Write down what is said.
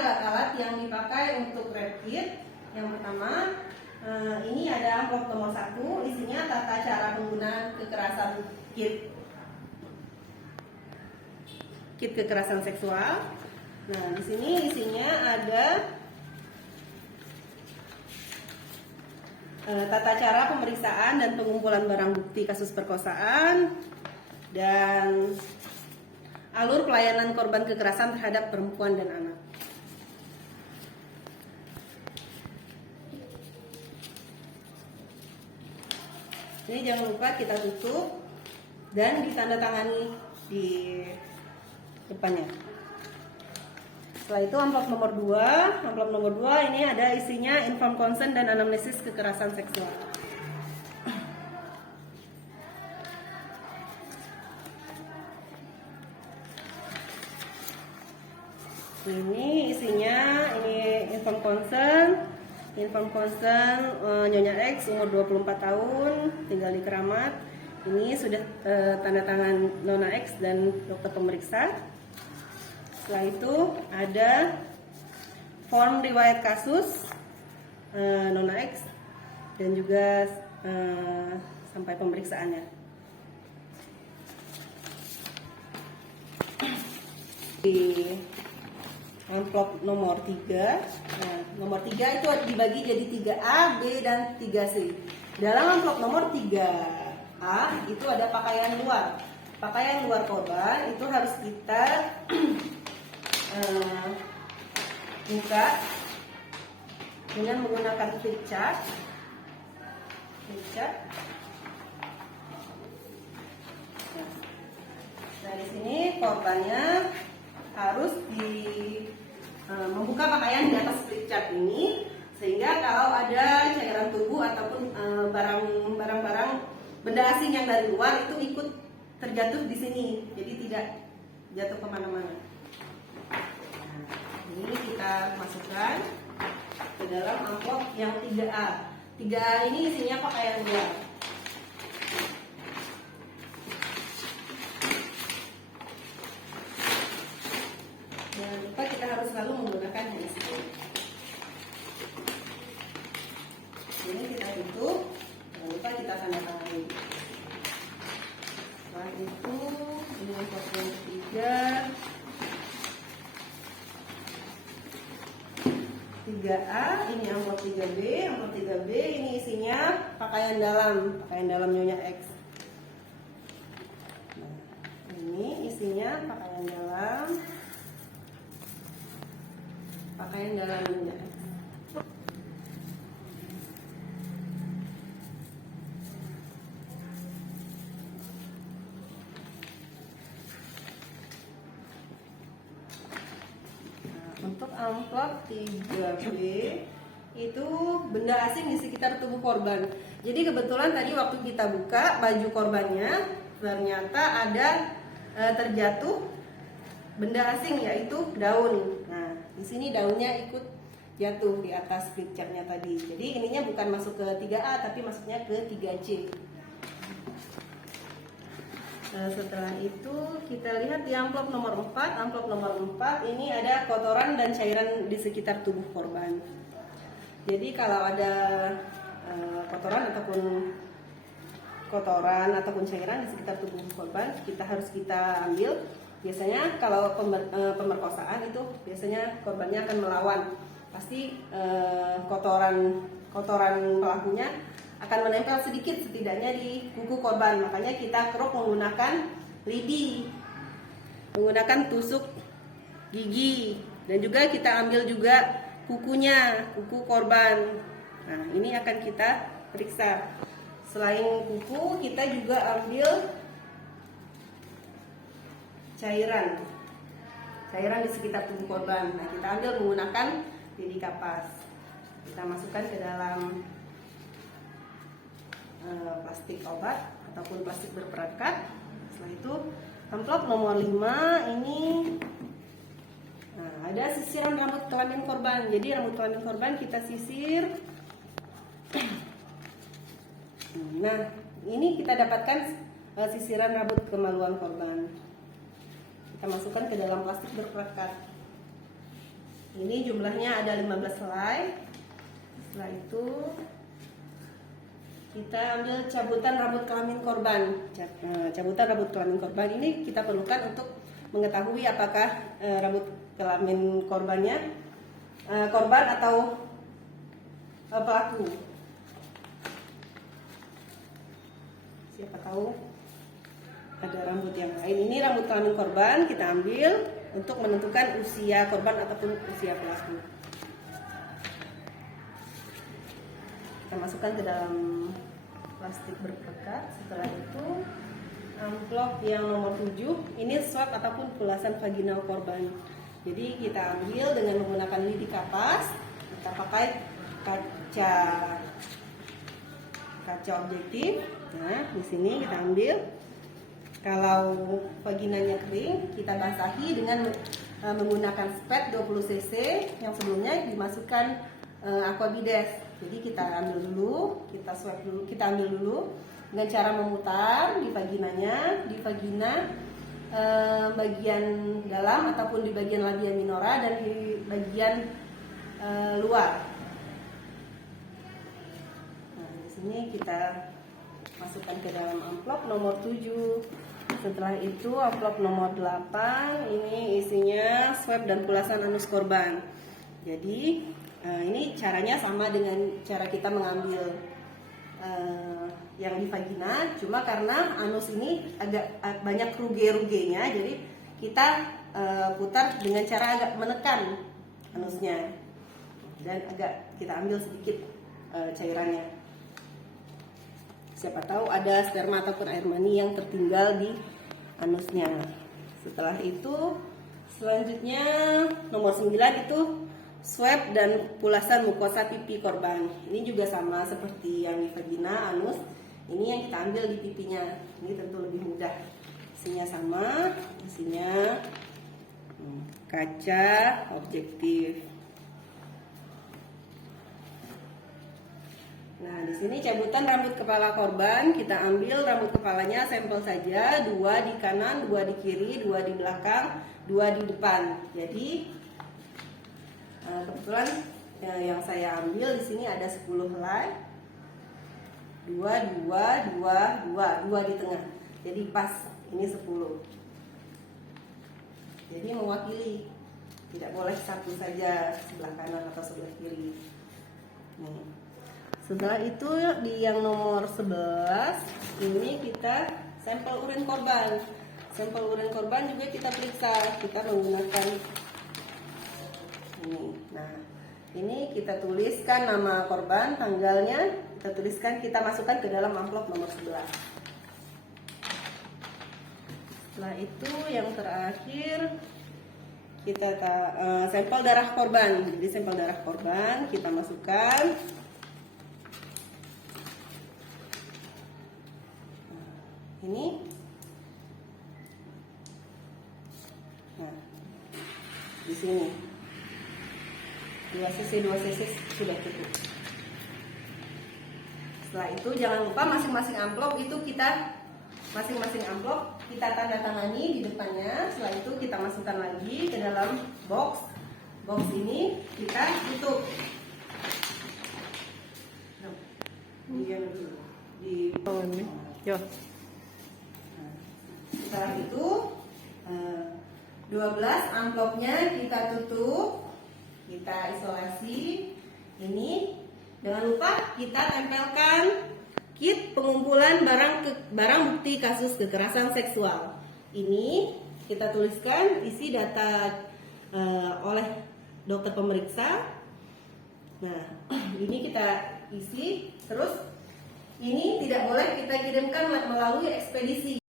alat-alat yang dipakai untuk rap kit. Yang pertama, ini ada amplop nomor 1, isinya tata cara penggunaan kekerasan kit kekerasan seksual. Nah, di sini isinya ada tata cara pemeriksaan dan pengumpulan barang bukti kasus perkosaan dan alur pelayanan korban kekerasan terhadap perempuan dan anak. Ini jangan lupa kita tutup dan ditandatangani di depannya. Setelah itu amplop nomor 2 ini ada isinya inform consent dan anamnesis kekerasan seksual. Ini isinya inform consent Nyonya X umur 24 tahun tinggal di Keramat. Ini sudah tanda tangan Nona X dan dokter pemeriksa. Setelah itu ada form riwayat kasus Nona X dan juga sampai pemeriksaannya. Di amplop nomor 3. Nah, nomor 3 itu dibagi jadi 3A, B, dan 3C. Dalam amplop nomor 3A itu ada pakaian luar. Pakaian luar korban itu harus kita buka dengan menggunakan flip chart. Nah, di sini korbannya harus membuka pakaian di atas flip chart ini, sehingga kalau ada cairan tubuh ataupun barang-barang benda asing yang dari luar itu ikut terjatuh di sini, jadi tidak jatuh kemana-mana. Nah, ini kita masukkan ke dalam amplop yang 3A. 3A ini isinya pakaian luar. Jangan lupa kita harus selalu menggunakan handspray. Ini kita tutup, jangan lupa kita tanda tangani. Setelah itu ini amplop yang 3A, ini amplop 3B. Amplop 3B ini isinya pakaian dalam Nyonya X. Nah, ini isinya pakaian dalam Nyonya X. Untuk amplop 3B itu benda asing di sekitar tubuh korban. Jadi kebetulan tadi waktu kita buka baju korbannya ternyata ada terjatuh benda asing, yaitu daun. Nah, di sini daunnya ikut jatuh di atas flip chartnya tadi. Jadi ininya bukan masuk ke 3A tapi masuknya ke 3C. Setelah itu kita lihat di amplop nomor 4. Amplop nomor 4 ini ada kotoran dan cairan di sekitar tubuh korban. Jadi kalau ada kotoran ataupun cairan di sekitar tubuh korban, kita harus ambil. Biasanya kalau pemerkosaan itu biasanya korbannya akan melawan. Pasti kotoran pelakunya akan menempel sedikit setidaknya di kuku korban. Makanya kita keruk menggunakan lidi, menggunakan tusuk gigi, dan juga kita ambil juga kuku korban. Nah, ini akan kita periksa. Selain kuku, kita juga ambil cairan di sekitar tubuh korban. Nah, kita ambil menggunakan lidi kapas. Kita masukkan ke dalam plastik obat ataupun plastik berperekat. Setelah itu amplop nomor 5 ini ada sisiran rambut kelamin korban. Jadi rambut kelamin korban kita sisir. Nah, ini kita dapatkan sisiran rambut kemaluan korban. Kita masukkan ke dalam plastik berperekat. Ini jumlahnya ada 15 helai. Setelah itu kita ambil cabutan rambut kelamin korban. Cabutan rambut kelamin korban ini kita perlukan untuk mengetahui apakah rambut kelamin korbannya korban atau pelaku. Siapa tahu ada rambut yang lain. Ini rambut kelamin korban, kita ambil untuk menentukan usia korban ataupun usia pelaku. Kita masukkan ke dalam plastik berpekat. Setelah itu amplop yang nomor 7 ini swab ataupun pulasan vaginal korban. Jadi kita ambil dengan menggunakan lidi kapas. Kita pakai kaca objektif. Nah, di sini kita ambil. Kalau vaginanya kering, kita basahi dengan menggunakan spet 20 cc yang sebelumnya dimasukkan aquabides. Jadi kita ambil dulu, kita swab dulu, kita ambil dulu dengan cara memutar di vaginanya, di vagina bagian dalam ataupun di bagian labia minora dan di bagian luar. Nah, di sini kita masukkan ke dalam amplop nomor 7. Setelah itu amplop nomor 8 ini isinya swab dan pulasan anus korban. Jadi ini caranya sama dengan cara kita mengambil yang di vagina, cuma karena anus ini agak banyak ruge-rugenya, jadi kita putar dengan cara agak menekan anusnya dan agak kita ambil sedikit cairannya. Siapa tahu ada sperma ataupun air mani yang tertinggal di anusnya. Setelah itu selanjutnya nomor 9 itu swab dan pulasan mukosa pipi korban. Ini juga sama seperti yang di vagina, anus. Ini yang kita ambil di pipinya. Ini tentu lebih mudah. Isinya sama, isinya kaca objektif. Nah, di sini cabutan rambut kepala korban, kita ambil rambut kepalanya sampel saja, 2 di kanan, 2 di kiri, 2 di belakang, 2 di depan. Jadi kebetulan yang saya ambil di sini ada 10 helai. 2 di tengah. Jadi pas, ini 10. Jadi mewakili. Tidak boleh satu saja sebelah kanan atau sebelah kiri. Nih. Setelah itu di yang nomor 11 ini kita sampel urin korban. Sampel urin korban juga kita periksa. Kita menggunakan ini. Nah, ini kita tuliskan nama korban, tanggalnya, kita tuliskan, kita masukkan ke dalam amplop nomor 11. Setelah itu yang terakhir kita sampel darah korban. Jadi sampel darah korban kita masukkan. Ini, nah, di sini 2 cc sudah cukup. Setelah itu jangan lupa masing-masing amplop itu kita tanda tangani di depannya. Setelah itu kita masukkan lagi ke dalam box. Box ini kita tutup. Setelah itu 12 amplopnya kita tutup, kita isolasi. Ini jangan lupa kita tempelkan kit pengumpulan barang bukti kasus kekerasan seksual. Ini kita tuliskan isi data oleh dokter pemeriksa. Nah, ini kita isi. Terus ini tidak boleh kita kirimkan melalui ekspedisi.